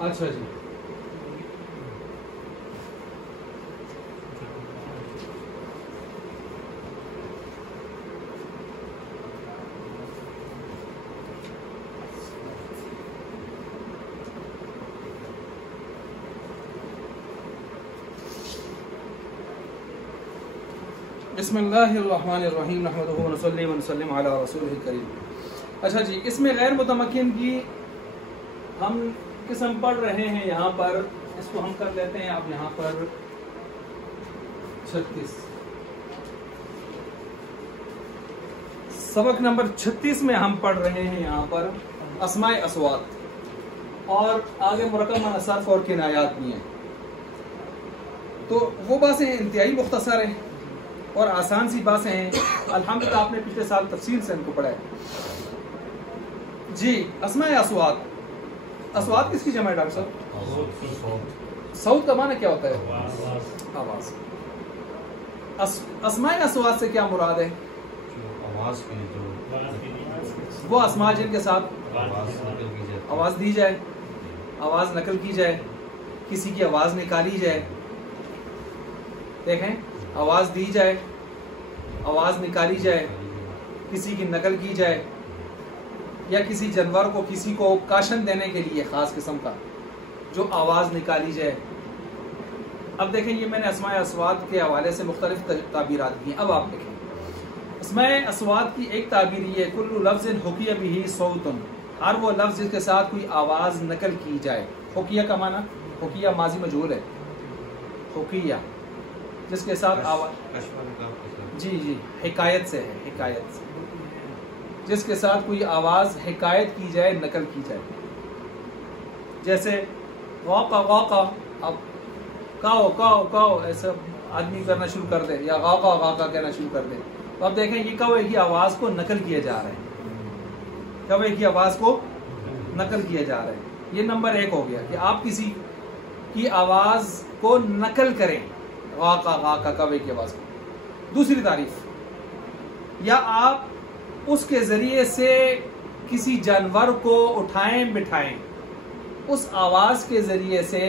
اچھا جی بسم اللہ الرحمن الرحیم نحمدہ ونصلی ونسلم علی رسولہ الکریم۔ اچھا جی، اس میں غیر متمکن کی ہم قسم پڑھ رہے ہیں یہاں پر، اس کو ہم کر لیتے ہیں اب یہاں پر 36 سبق نمبر 36 میں ہم پڑھ رہے ہیں یہاں پر اسماء اصوات، اور آگے مرکب من صرف اور کنایات بھی ہیں۔ تو وہ باتیں انتہائی مختصر ہیں اور آسان سی باتیں ہیں، الحمدللہ آپ نے پچھلے سال تفصیل سے ان کو پڑھا ہے جی۔ اسماء اصوات، اصوات کس کی جمع ہے ڈاکٹر صاحب؟ صوت کا معنی کیا ہوتا ہے؟ آواز۔ اسماء اصوات سے کیا مراد ہے؟ وہ اسماء جن کے ساتھ آواز دی جائے، آواز نقل کی جائے، کسی کی آواز نکالی جائے۔ دیکھیں، آواز دی جائے، آواز نکالی جائے، کسی کی نقل کی جائے، یا کسی جانور کو کسی کو کاشن دینے کے لیے خاص قسم کا جو آواز نکالی جائے۔ اب دیکھیں، یہ میں نے اسماء اصوات کے حوالے سے مختلف تعبیرات کی ہیں۔ اب آپ دیکھیں، اسماء اصوات کی ایک تعبیر یہ ہے، کل لفظ حکی بہ صوت، ہر وہ لفظ جس کے ساتھ کوئی آواز نقل کی جائے۔ حکیہ کا معنی، حکیہ ماضی مجہول ہے، حکیہ جس کے ساتھ آواز، جی جی حکایت سے ہے، حکایت سے، جس کے ساتھ کوئی آواز حکایت کی جائے، نقل کی جائے۔ جیسے غاقا غاقا، اب کاؤ کاؤ کاؤ ایسا آدمی کرنا شروع کر دے، یا غاقا غاقا کہنا شروع کر دے، تو اب دیکھیں یہ کوے کی آواز کو نقل کیا جا رہا ہے، کوے کی آواز کو نقل کیا جا رہا ہے۔ یہ نمبر 1 ہو گیا کہ آپ کسی کی آواز کو نقل کریں، غاقا غاقا کوے کی آواز کو۔ دوسری تعریف، یا آپ اس کے ذریعے سے کسی جانور کو اٹھائیں بٹھائیں، اس آواز کے ذریعے سے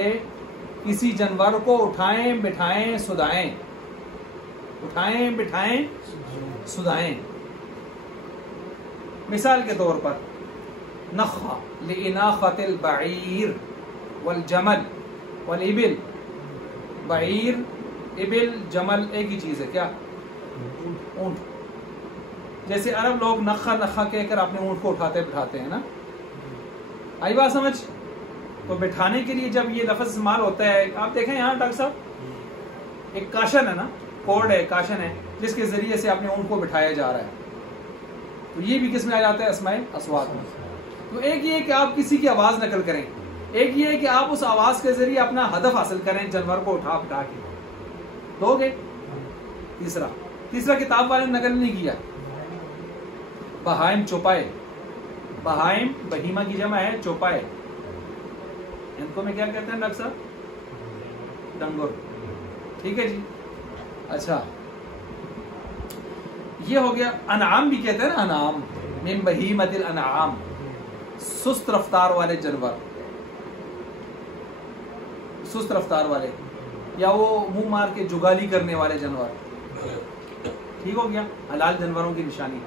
کسی جانور کو اٹھائیں بٹھائیں سدائیں، اٹھائیں بٹھائیں سدائیں۔ مثال کے طور پر نخا لإناخة البعیر والجمل والابل، بعیر ابل جمل ایک ہی چیز ہے، کیا؟ اونٹ۔ جیسے عرب لوگ نخا نخا کہہ کر اپنے اونٹ کو اٹھاتے بٹھاتے ہیں نا، آئی بات سمجھ؟ تو بٹھانے کے لیے جب یہ لفظ استعمال ہوتا ہے، آپ دیکھیں یہاں ڈاکٹر صاحب ایک کاشن ہے نا، کورڈ ہے، کاشن ہے، جس کے ذریعے سے اپنے اونٹ کو بٹھایا جا رہا ہے، تو یہ بھی کس میں آ جاتا ہے؟ اسماء اصوات میں۔ تو ایک یہ ہے کہ آپ کسی کی آواز نقل کریں، ایک یہ ہے کہ آپ اس آواز کے ذریعے اپنا ہدف حاصل کریں، جانور کو اٹھا بٹھا کے دو گے۔ تیسرا کتاب والے نے نقل نہیں کیا، بہائم چوپائے، بہائم بہیمہ کی جمع ہے چوپائے، ان کو میں کیا کہتے ہیں ڈاکٹر صاحب؟ ڈنگر، ٹھیک ہے جی۔ اچھا، یہ ہو گیا۔ انعام بھی کہتے ہیں نا، انعام من بہیمۃ الانعام، سست رفتار والے جانور، سست رفتار والے، یا وہ منہ مار کے جگالی کرنے والے جانور، ٹھیک ہو گیا، حلال جانوروں کی نشانی۔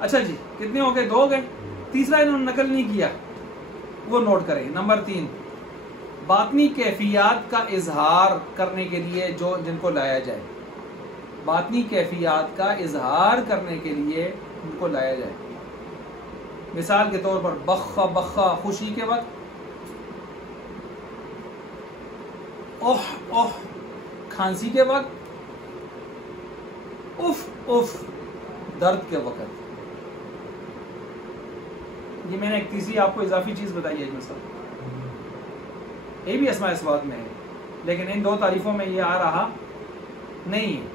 اچھا جی، کتنے ہو گئے؟ 2 ہو گئے۔ تیسرا انہوں نے نقل نہیں کیا، وہ نوٹ کریں۔ نمبر 3، باطنی کیفیات کا اظہار کرنے کے لیے جو جن کو لایا جائے، باطنی کیفیات کا اظہار کرنے کے لیے ان کو لایا جائے۔ مثال کے طور پر بخا بخا خوشی کے وقت، اوہ اوہ کھانسی کے وقت، اف اف درد کے وقت۔ یہ میں نے ایک تیسری آپ کو اضافی چیز بتائی ہے مثلا، یہ بھی اسماء اصوات میں ہے، لیکن ان 2 تعریفوں میں یہ آ رہا نہیں ہے،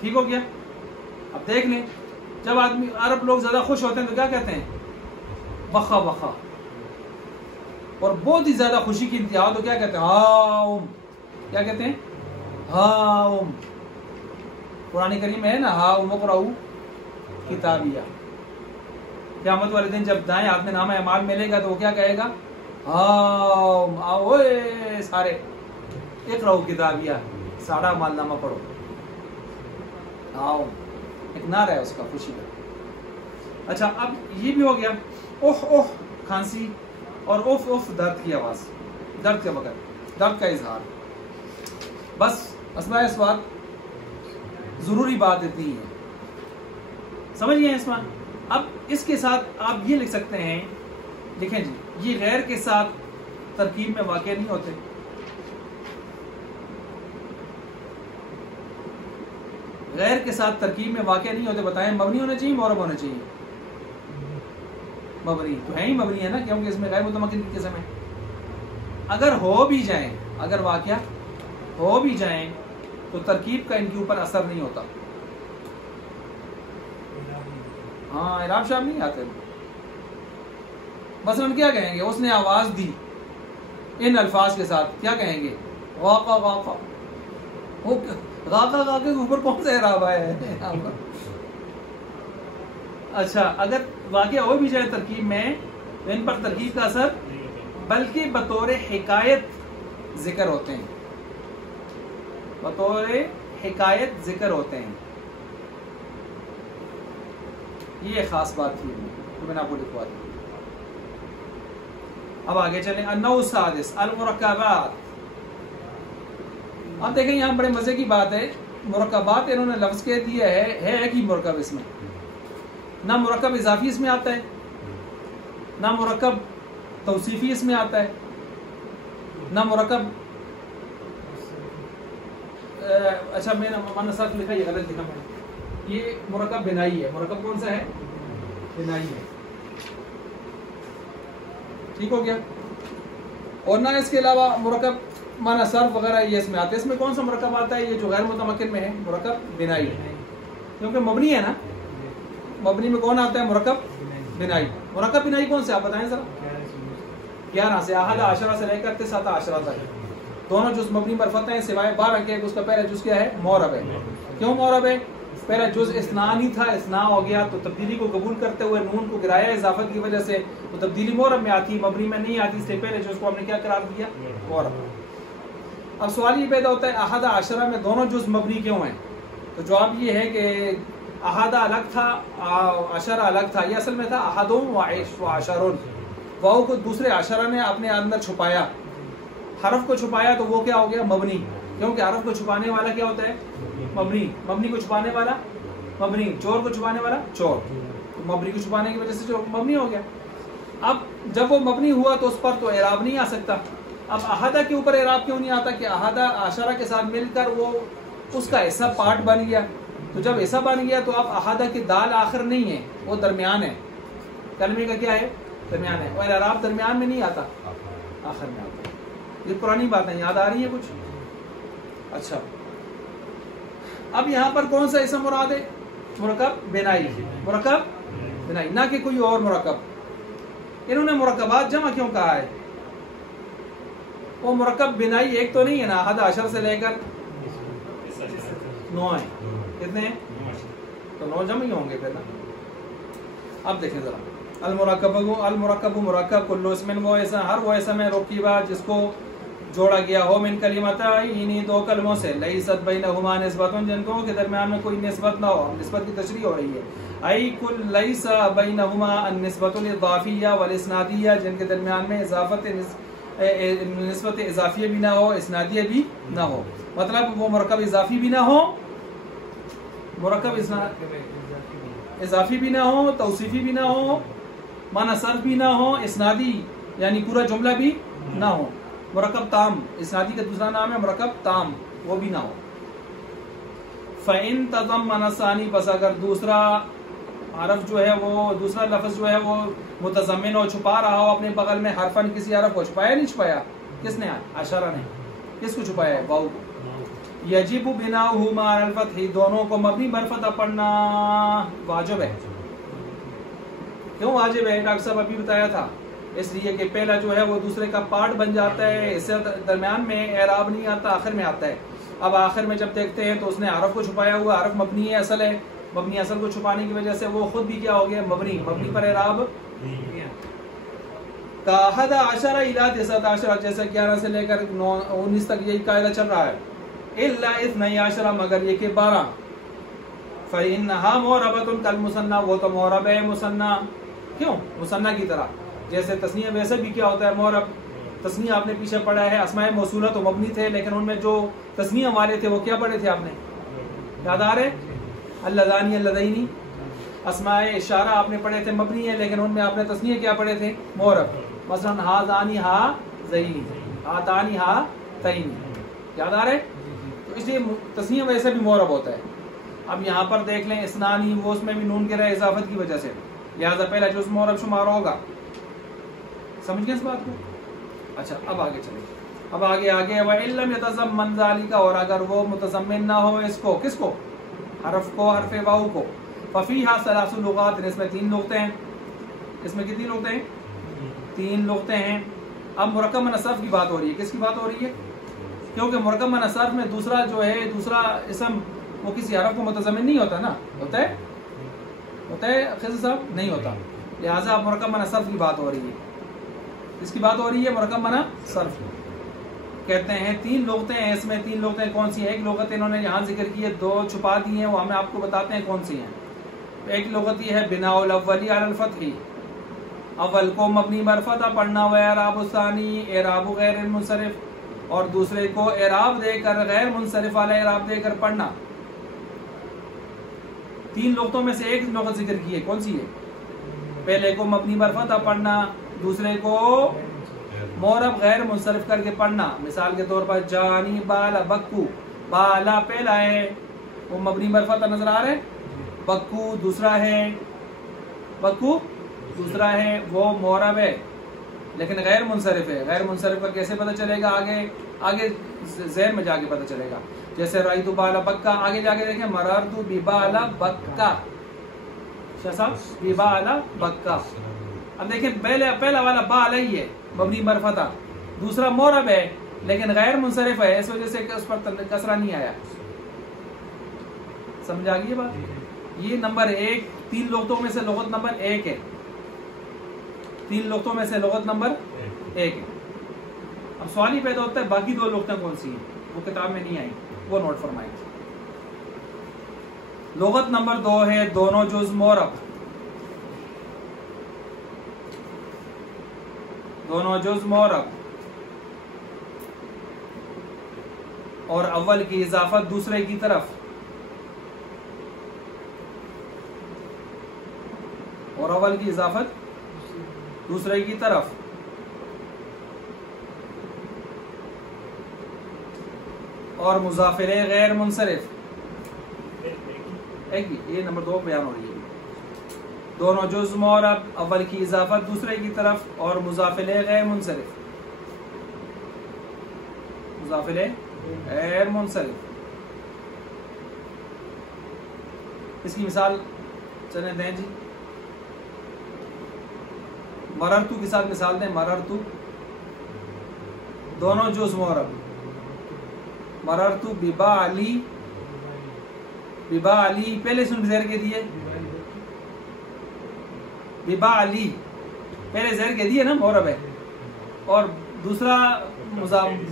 ٹھیک ہو گیا۔ اب دیکھ لیں، جب آدمی عرب لوگ زیادہ خوش ہوتے ہیں تو کیا کہتے ہیں؟ بخا بخا، اور بہت ہی زیادہ خوشی کی انتہا تو کیا کہتے ہیں؟ ہاؤم، کیا کہتے ہیں؟ ہاؤم۔ قرآن کریم میں ہے نا، ہاؤم اقرؤ کتابیہ، قیامت والے دن جب دائیں ہاتھ میں نامہ اعمال ملے گا تو وہ کیا کہے گا؟ آؤ سارے اقرؤ کتابیہ، سارا مال نامہ پڑھو، آؤ، ایک نعرہ ہے اس کا خوشی کا۔ اچھا اب یہ بھی ہو گیا، اوہ اوہ کھانسی اور اوف اوف درد کی آواز، درد کے وقت درد کا اظہار۔ بس اسماء اسبات ضروری بات اتنی ہے، سمجھ گئے اسماء؟ اب اس کے ساتھ آپ یہ لکھ سکتے ہیں، لکھیں جی، یہ غیر کے ساتھ ترکیب میں واقع نہیں ہوتے، غیر کے ساتھ ترکیب میں واقع نہیں ہوتے، بتائیں مبنی ہونا چاہیے معرب ہونا چاہیے؟ مبنی تو ہے ہی مبنی ہے نا، کیونکہ اس میں غیر متمکن کی قسم ہے۔ اگر ہو بھی جائیں، اگر واقعہ ہو بھی جائیں تو ترکیب کا ان کے اوپر اثر نہیں ہوتا۔ ہاں اعراب شاب نہیں آتے، مثلاً کیا کہیں گے؟ اس نے آواز دی ان الفاظ کے ساتھ، کیا کہیں گے؟ غاقا غاقا، غاقا غاقا کے اوپر کون سا اعراب آیا ہے؟ اچھا اگر واقعہ ہو بھی جائے ترکیب میں تو ان پر ترکیب کا اثر بلکہ بطور حکایت ذکر ہوتے ہیں، بطور حکایت ذکر ہوتے ہیں۔ یہ خاص بات تھی جو میں نے آپ کو لکھوا دی۔ اب آگے چلیں، النوع السادس المرکبات۔ اب دیکھیں یہاں بڑے مزے کی بات ہے، مرکبات انہوں نے لفظ کہہ دیا ہے ایک ہی مرکب اس میں، نہ مرکب اضافی اس میں آتا ہے، نہ مرکب توصیفی اس میں آتا ہے، نہ مرکب اچھا میں نے صرف لکھا، یہ غلط لکھا میں نے، یہ مرکب بنائی ہے۔ مرکب کون سا ہے؟ بنائی ہے، ٹھیک ہو گیا۔ اور نہ اس کے علاوہ مرکب مانا صرف وغیرہ یہ اس میں آتے ہیں۔ اس میں کون سا مرکب آتا ہے؟ یہ جو غیر متمکن میں ہے، مرکب بنائی ہے، کیونکہ مبنی ہے نا، مبنی میں کون آتا ہے؟ مرکب بنائی۔ مرکب بنائی کون سے آپ بتائیں ذرا؟ 11 سے، احد عشرہ سے لے کر 9 عشرہ تک، دونوں جز مبنی مرفوع ہیں سوائے 12 کے، اس کا پہلا جز کیا ہے؟ معرب ہے۔ کیوں معرب ہے؟ پہلا جز اثنان ہی تھا، اثنا ہو گیا تو تبدیلی کو قبول کرتے ہوئے نون کو گرایا اضافت کی وجہ سے، تو تبدیلی معرب میں آتی، مبنی میں نہیں آتی، اس سے پہلے جز کو ہم نے کیا قرار دیا؟ معرب۔ اب سوال یہ پیدا ہوتا ہے احد عشرہ میں دونوں جز مبنی کیوں ہیں؟ تو جواب یہ ہے کہ احد الگ تھا، عشرہ الگ تھا، یہ اصل میں تھا احدون و عشرون، واو کو دوسرے عشرہ نے اپنے اندر چھپایا، حرف کو چھپایا تو وہ کیا ہو گیا؟ مبنی، کیونکہ حرف کو چھپانے والا کیا ہوتا ہے؟ مبنی، مبنی کو چھپانے والا مبنی، چور کو چھپانے والا چور، تو مبنی کو چھپانے کی وجہ سے چور مبنی ہو گیا۔ اب جب وہ مبنی ہوا تو اس پر تو اعراب نہیں آ سکتا۔ اب احدہ کے اوپر اعراب کیوں نہیں آتا؟ کہ احدہ عشرہ کے ساتھ مل کر وہ اس کا حصہ پارٹ بن گیا، تو جب حصہ بن گیا تو اب احدہ کی دال آخر نہیں ہے، وہ درمیان ہے، کلمے کا کیا ہے؟ درمیان ہے، اور اعراب درمیان میں نہیں آتا، آخر میں آتا ہے۔ یہ پرانی باتیں یاد آ رہی ہیں کچھ؟ اچھا اب یہاں پر کون سا اسم مراد ہے؟ مرکب بنائی، مرکب بنائی، نہ کہ کوئی اور مرکب۔ انہوں نے مرکبات جمع کیوں کہا ہے؟ وہ مرکب بنائی ایک تو نہیں ہے نا، احد عشر سے لے کر 9 ہیں، کتنے ہیں؟ تو 9 جمع ہی ہوں گے پھر نا۔ اب دیکھیں ذرا، المرکب مرکب کلو اسم، وہ ایسا ہر وہ اسم ہے رکیبہ جس کو جوڑا گیا ہو من کلمتین، 2 کلموں سے، لیست بینہما نسبت، جن دونوں کے درمیان میں کوئی نسبت نہ ہو، نسبت کی تشریح ہو رہی ہے۔ ای کل لیس بینہما النسبت الاضافیہ والاسنادیہ، جن کے درمیان میں نسبت اضافیہ بھی نہ ہو، اسنادیہ بھی نہ ہو، مطلب وہ مرکب اضافی بھی نہ ہو، مرکب اضافی بھی نہ ہو، توصیفی بھی نہ ہو، معنی صرف بھی نہ ہو، اسنادی یعنی پورا جملہ بھی نہ ہو، مرکب تام، اسنادی کا دوسرا نام ہے مرکب تام، وہ بھی نہ ہو۔ فَإِن تَضَمَّنَ الثَّانِي، بس اگر دوسرا حرف جو ہے وہ، دوسرا لفظ جو ہے وہ متضمن ہو، چھپا رہا ہو اپنے بغل میں حرفن، کسی حرف کو چھپایا نہیں چھپایا؟ کس نے؟ عشرہ نے۔ کس کو چھپایا ہے؟ واو کو۔ یجب بناؤہ مع الفتح، دونوں کو مبنی بر فتح پڑھنا واجب ہے۔ کیوں واجب ہے؟ ڈاکٹر صاحب ابھی بتایا تھا، اس لیے کہ پہلا جو ہے وہ دوسرے کا پارٹ بن جاتا ہے، اس سے درمیان میں اعراب نہیں آتا، آخر میں آتا ہے۔ اب آخر میں جب دیکھتے ہیں تو اس نے حرف کو چھپایا ہوا، حرف مبنی ہے اصل ہے، مبنی اصل کو چھپانے کی وجہ سے وہ خود بھی کیا ہو گیا مبنی پر اعراب کا 11 الی 19 جیسے 11 سے لے کر 19 تک یہی قاعدہ چل رہا ہے الا 12 مگر یہ کہ 12 فإنها معربۃ کالمثنى وہ تو معرب ہے مثنى کیوں مثنى کی طرح جیسے تثنیہ ویسے بھی کیا ہوتا ہے معرب تثنیہ آپ نے پیچھے پڑھا ہے اسماء موصولہ تو مبنی تھے لیکن ان میں جو تثنیہ والے تھے وہ کیا پڑھے تھے آپ نے یاد آ رہے اللذانی اللذینی اسماء اشارہ آپ نے پڑھے تھے مبنی ہے لیکن ان میں آپ نے تثنیہ کیا پڑھے تھے معرب مثلا ہاذانی ہازینی ہاتانی ہاتینی یاد آ رہے تو اس لیے تثنیہ ویسے بھی معرب ہوتا ہے اب یہاں پر دیکھ لیں اسنانی وہ اس میں بھی نون کے رہے اضافت کی وجہ سے لہذا پہلا جز معرب شمار ہوگا سمجھ گئے اس بات کو اچھا اب آگے چلیں اب آگے وَإِن لَمْ يَتَضَمَّنْ ذَلِكَ اور اگر وہ متضمن نہ ہو اس کو کس کو حرف کو حرف واو کو فَفِيهَا 3 لغات اس میں 3 لغتیں ہیں اس میں کتنی لغتیں ہیں 3 لغتیں ہیں اب مرکب من صرف کی بات ہو رہی ہے کس کی بات ہو رہی ہے کیونکہ مرکب من صرف میں دوسرا جو ہے دوسرا اسم وہ کسی حرف کو متضمن نہیں ہوتا نا ہوتا ہے خضر صاحب نہیں ہوتا لہٰذا اب مرکب من صرف کی بات ہو رہی ہے اس کی بات ہو رہی ہے مرکب من صرف کہتے ہیں 3 لغتیں ہیں اس میں 3 لغتیں کون سی ہیں ایک لغت انہوں نے یہاں ذکر کی ہے 2 چھپا دی ہیں وہ ہمیں آپ کو بتاتے ہیں کون سی ہیں ایک لغت یہ ہے بناء الاولی علی الفتح اول کو مبنی بر فتح پڑھنا و اعراب الثانی اعراب غیر منصرف اور دوسرے کو اعراب دے کر غیر منصرف والا اعراب دے کر پڑھنا 3 لغتوں میں سے ایک لغت ذکر کی ہے کون سی ہے پہلے کو مبنی بر فتح پڑھنا دوسرے کو معرب غیر منصرف کر کے پڑھنا مثال کے طور پر جانی بالا بکو بالا پہلا ہے وہ مبنی بر فتح نظر آ رہے بکو دوسرا ہے وہ معرب ہے لیکن غیر منصرف ہے غیر منصرف کا کیسے پتہ چلے گا آگے زیر میں جا کے پتہ چلے گا جیسے رائتو بالا بکا آگے جا کے دیکھیں مررتو ببالا بکا شاہ صاحب ببالا بکا اب دیکھیں پہلا والا با علیہ ہے مبنی بر فتح دوسرا معرب ہے لیکن غیر منصرف ہے اس وجہ سے اس پر کسرہ نہیں آیا سمجھ آ گئی بات یہ نمبر 1 3 لغتوں میں سے لغت نمبر 1 ہے 3 لغتوں میں سے لغت نمبر 1 ہے اب سوال ہی پیدا ہوتا ہے باقی 2 لغتیں کون سی ہیں وہ کتاب میں نہیں آئی وہ نوٹ فرمائیں لغت نمبر 2 ہے دونوں جز معرب دونوں جز معرب اور اول کی اضافت دوسرے کی طرف اور اول کی اضافت دوسرے کی طرف اور مضاف الیہ غیر منصرف یہ نمبر 2 بیان ہو رہی ہے دونوں جز معرب اول کی اضافت دوسرے کی طرف اور مضاف الیہ غیر منصرف مضاف الیہ غیر منصرف اس کی مثال چلیں دیں جی مررتو کے ساتھ مثال دیں مررتو دونوں جز معرب مررتو ببا علی پہلے سن زیر کے دیے ببا علی پہلے زیر کے دیے نا معرب ہے اور دوسرا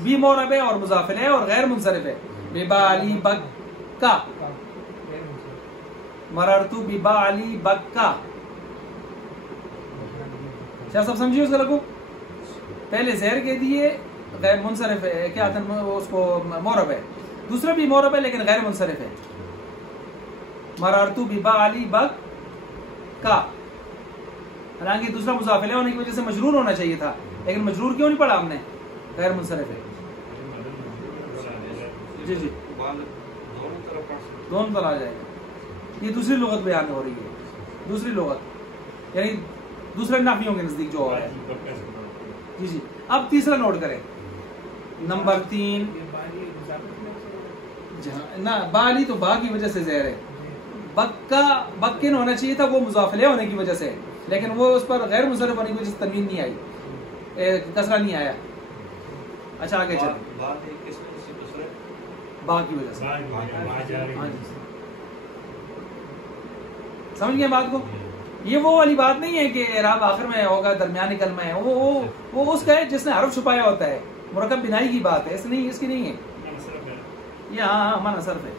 بھی معرب ہے اور مضاف الیہ اور غیر منصرف ہے ببا علی بکا مررتو ببا علی بکا کیا سب سمجھیے اس کا لگو پہلے زیر کے دیے غیر منصرف ہے کیا اس کو معرب ہے دوسرا بھی معرب ہے لیکن غیر منصرف ہے مررتو ببا علی بکا حالانکہ دوسرا مضاف الیہ ہونے کی وجہ سے مجرور ہونا چاہیے تھا لیکن مجرور کیوں نہیں پڑھا ہم نے غیر منصرف ہے جی دونوں طرح آ جائے گا یہ دوسری لغت بیان ہو رہی ہے دوسری لغت یعنی دوسرے نحویوں کے نزدیک جو ہو رہا ہے جی اب تیسرا نوٹ کریں نمبر 3 نہ با علی تو با کی وجہ سے زہر ہے بکن ہونا چاہیے تھا وہ مضاف الیہ ہونے کی وجہ سے لیکن وہ اس پر غیر منصرف ہونے کی وجہ سے تنوین نہیں آئی کسرہ نہیں آیا اچھا آگے چلیں با کی وجہ سے سمجھ گئے بات کو؟ یہ وہ والی بات نہیں ہے کہ اعراب آخر میں ہوگا درمیانی کلمہ ہے، وہ اس کا ہے جس نے حرف چھپایا ہوتا ہے، مرکب بنائی کی بات ہے، اس کی نہیں ہے یہ. ہاں من صرف ہے،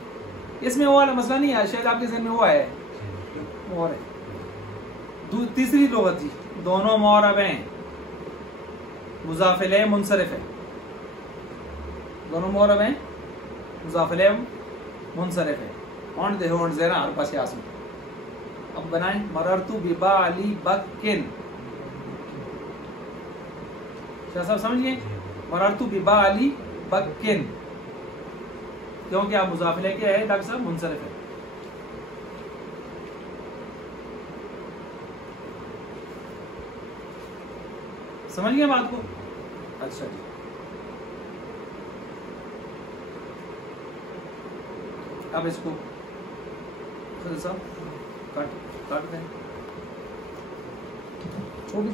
اس میں وہ والا مسئلہ نہیں ہے، شاید آپ کے ذہن میں وہ ہے اور ہے. تیسری لغت جی، دونوں معرب ہیں، مضاف الیہ منصرف ہے، دونوں معرب ہیں، مضاف الیہ منصرف ہے. اون دے ہون زیرا ہر پاس آسم. اب بنائیں مررتو ببعلی بکن. شاہ صاحب سمجھ گئے؟ مررتو ببعلی بکن، کیونکہ آپ مضاف الیہ کیا ہے ڈاکٹر صاحب؟ منصرف ہے. سمجھ گئے بات کو؟ اچھا جی، اب اس کو صاحب کاٹ دیں چھوٹی چھوٹی